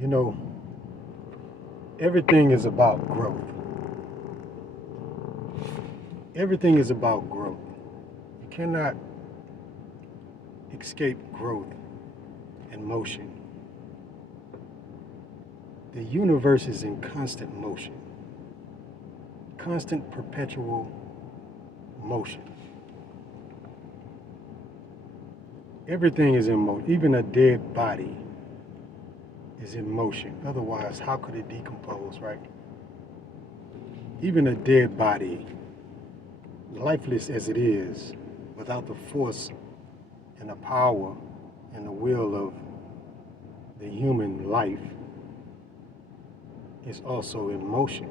You know, everything is about growth. Everything is about growth. You cannot escape growth and motion. The universe is in constant motion. Constant, perpetual motion. Everything is in motion. Even a dead body is in motion. Otherwise, how could it decompose, right? Even a dead body, lifeless as it is, without the force and the power and the will of the human life, is also in motion,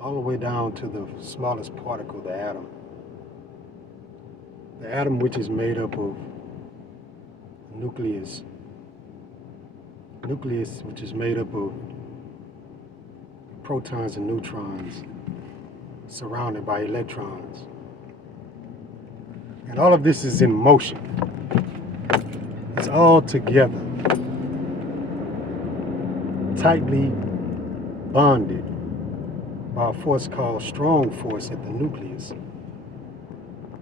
all the way down to the smallest particle, the atom. The atom, which is made up of nucleus, which is made up of protons and neutrons surrounded by electrons. And all of this is in motion. It's all together, tightly bonded by a force called strong force at the nucleus.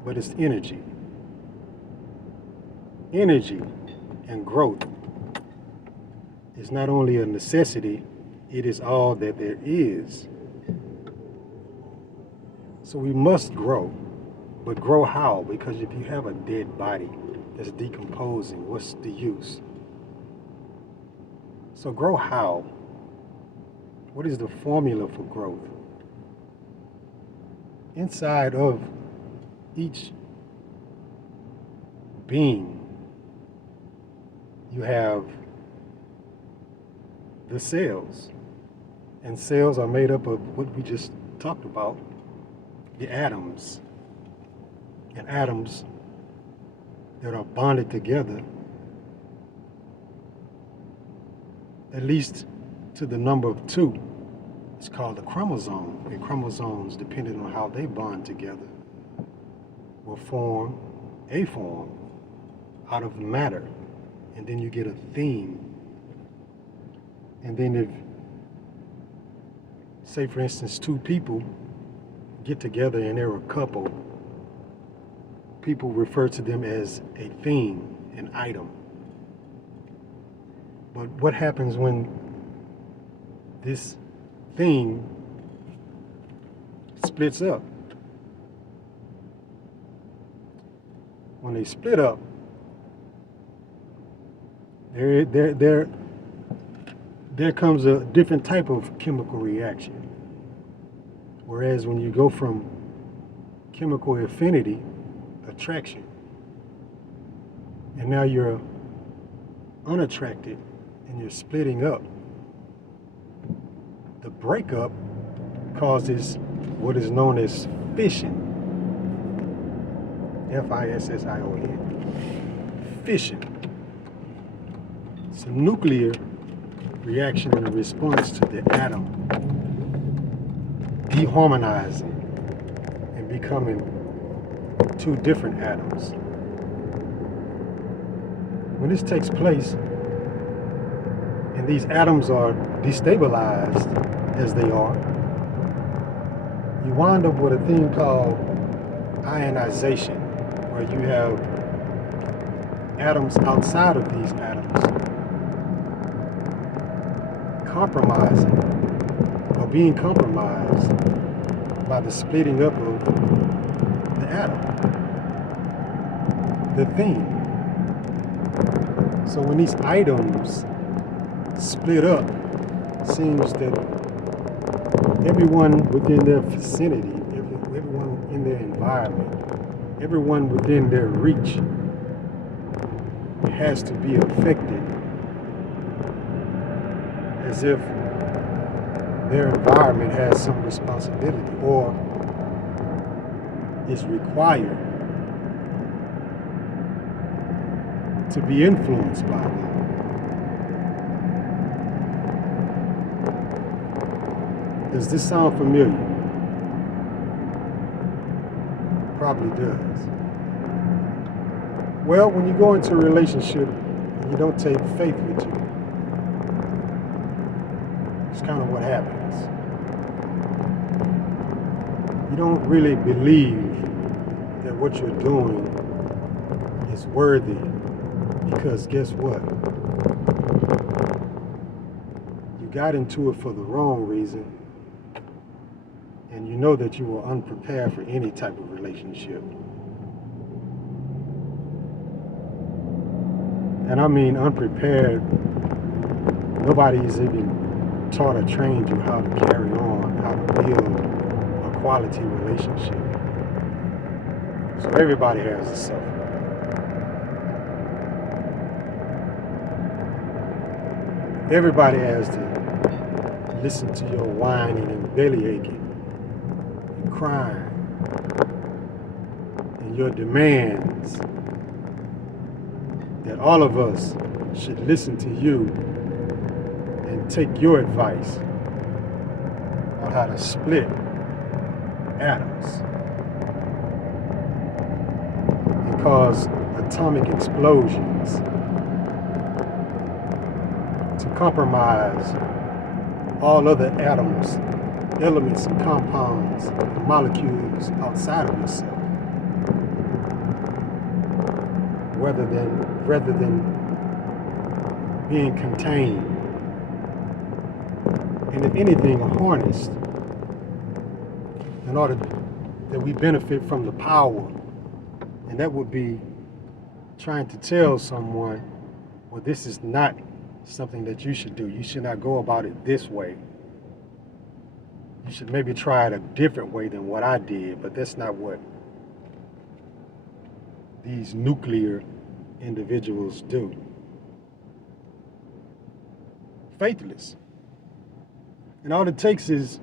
But it's energy. Energy and growth is not only a necessity, it is all that there is. So we must grow, but grow how? Because if you have a dead body that's decomposing, what's the use? So grow how? What is the formula for growth? Inside of each being, you have the cells. And cells are made up of what we just talked about, the atoms. And atoms that are bonded together, at least to the number of 2. It's called a chromosome. And chromosomes, depending on how they bond together, will form a form out of matter. And then you get a theme. And then if, say for instance, 2 people get together and they're a couple, people refer to them as a theme, an item. But what happens when this thing splits up? When they split up, there comes a different type of chemical reaction. Whereas when you go from chemical affinity, attraction, and now you're unattracted and you're splitting up, the breakup causes what is known as fission. Fission. Fission. It's a nuclear reaction in response to the atom deharmonizing and becoming 2 different atoms. When this takes place and these atoms are destabilized as they are, you wind up with a thing called ionization, where you have atoms outside of these atoms compromising or being compromised by the splitting up of the atom, the thing. So when these items split up, it seems that everyone within their vicinity, everyone in their environment, everyone within their reach has to be affected, as if their environment has some responsibility or is required to be influenced by them. Does this sound familiar? Probably does. Well, when you go into a relationship and you don't take faith with you, It's kind of what happens. You don't really believe that what you're doing is worthy, because guess what? You got into it for the wrong reason, and you know that you were unprepared for any type of relationship. And I mean unprepared. Nobody's even taught or trained you how to carry on, how to build a quality relationship. So everybody has to suffer. Everybody has to listen to your whining and belly aching and crying and your demands that all of us should listen to you and take your advice on how to split atoms and cause atomic explosions to compromise all other atoms, elements, and compounds, and molecules outside of yourself, rather than being contained, and if anything, harnessed, in order that we benefit from the power. And that would be trying to tell someone, well, this is not something that you should do. You should not go about it this way. You should maybe try it a different way than what I did, but that's not what these nuclear individuals do. Faithless. And all it takes is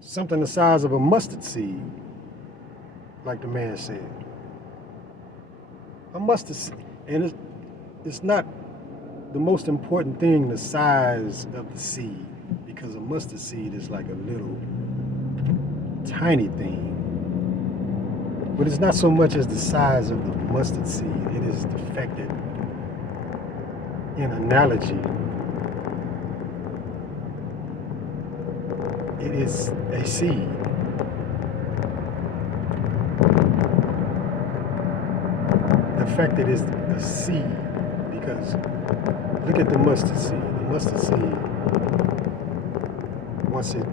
something the size of a mustard seed, like the man said. A mustard seed. And it's not the most important thing, the size of the seed, because a mustard seed is like a little tiny thing. But it's not so much as the size of the mustard seed. It is the fact that, in analogy, it is a seed. The fact that it's a seed, because look at the mustard seed. The mustard seed, once it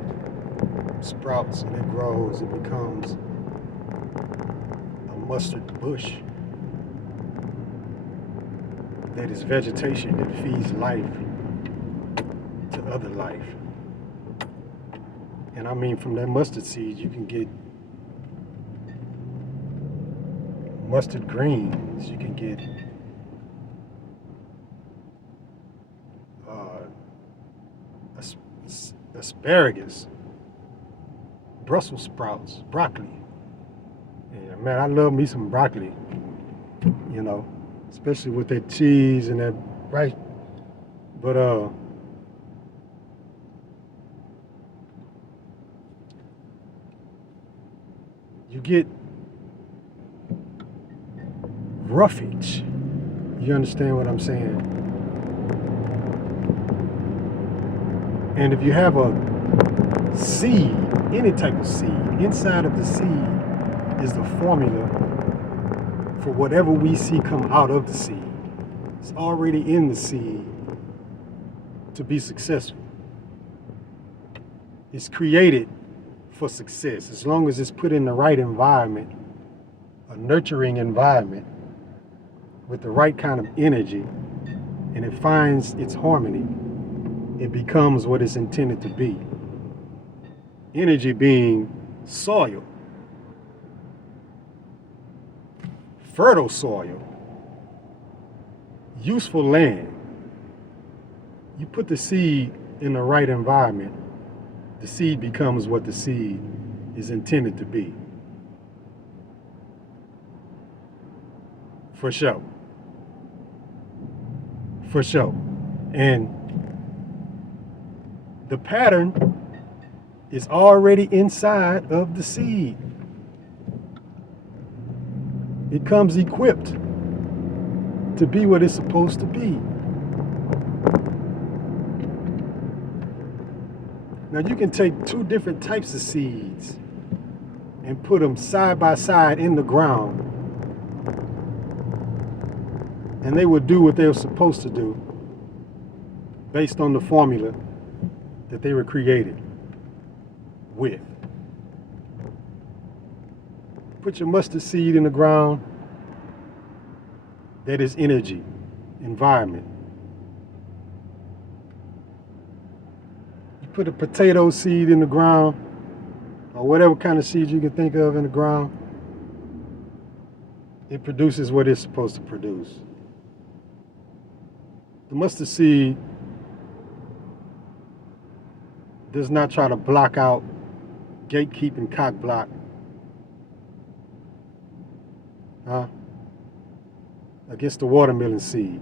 sprouts and it grows, it becomes a mustard bush that is vegetation that feeds life to other life. And I mean, from that mustard seed, you can get mustard greens, you can get asparagus, Brussels sprouts, broccoli. Yeah, man, I love me some broccoli, you know, especially with that cheese and that rice. But you get roughage. You understand what I'm saying? And if you have a seed, any type of seed, inside of the seed is the formula for whatever we see come out of the seed. It's already in the seed to be successful. It's created for success as long as it's put in the right environment, a nurturing environment with the right kind of energy, and it finds its harmony. It becomes what it's intended to be. Energy being soil, fertile soil, useful land. You put the seed in the right environment, the seed becomes what the seed is intended to be. For sure. For sure. And the pattern is already inside of the seed. It comes equipped to be what it's supposed to be. Now you can take two different types of seeds and put them side by side in the ground, and they will do what they were supposed to do based on the formula that they were created with. Put your mustard seed in the ground, that is energy, environment. You put a potato seed in the ground, or whatever kind of seed you can think of in the ground, it produces what it's supposed to produce. The mustard seed does not try to block out, gatekeep and cock block against the watermelon seed.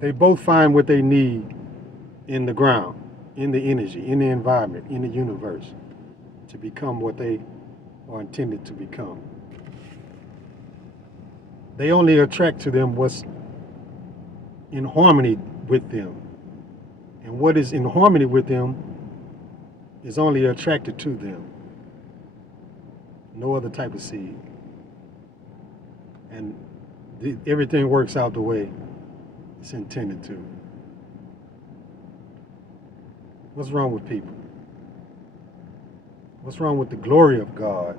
They both find what they need in the ground, in the energy, in the environment, in the universe, to become what they are intended to become. They only attract to them what's in harmony with them. And what is in harmony with them is only attracted to them. No other type of seed. And everything works out the way it's intended to. What's wrong with people? What's wrong with the glory of God?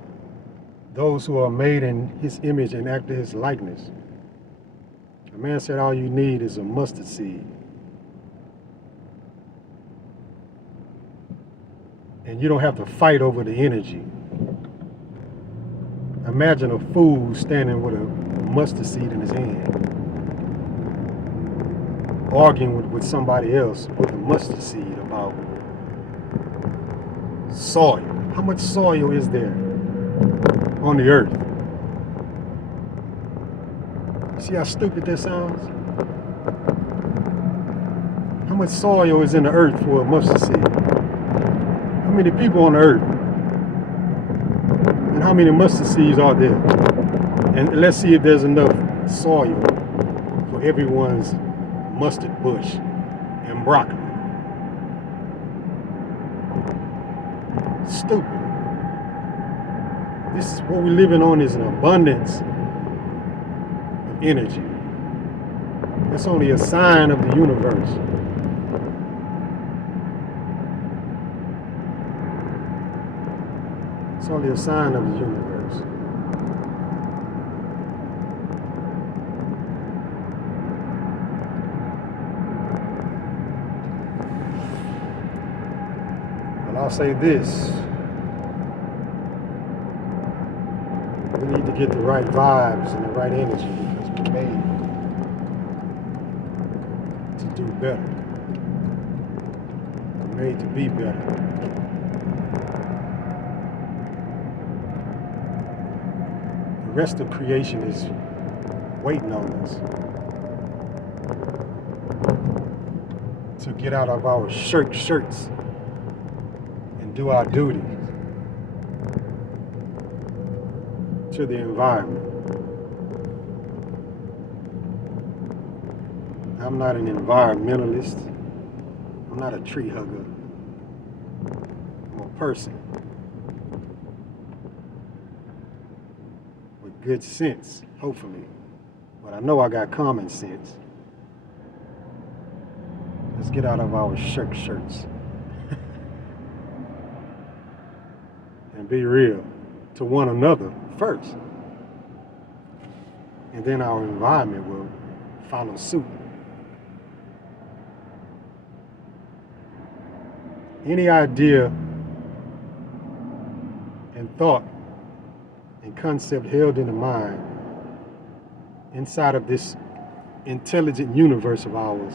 Those who are made in his image and after his likeness. A man said all you need is a mustard seed. And you don't have to fight over the energy. Imagine a fool standing with a mustard seed in his hand, arguing with somebody else with a mustard seed about soil. How much soil is there on the earth? See how stupid that sounds? How much soil is in the earth for a mustard seed? How many people on the earth? And how many mustard seeds are there? And let's see if there's enough soil for everyone's mustard bush and broccoli. Stupid. This is what we're living on, is an abundance of energy. That's only a sign of the universe. It's only a sign of the universe. But I'll say this. We need to get the right vibes and the right energy, because we're made to do better. We're made to be better. The rest of creation is waiting on us to get out of our shirts and do our duty to the environment. I'm not an environmentalist. I'm not a tree hugger. I'm a person with good sense, hopefully. But I know I got common sense. Let's get out of our shirts and be real to one another first. And then our environment will follow suit. Any idea and thought and concept held in the mind inside of this intelligent universe of ours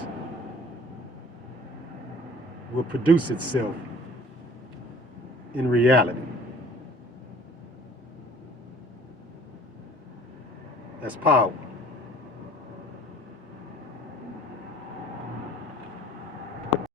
will produce itself in reality. That's power.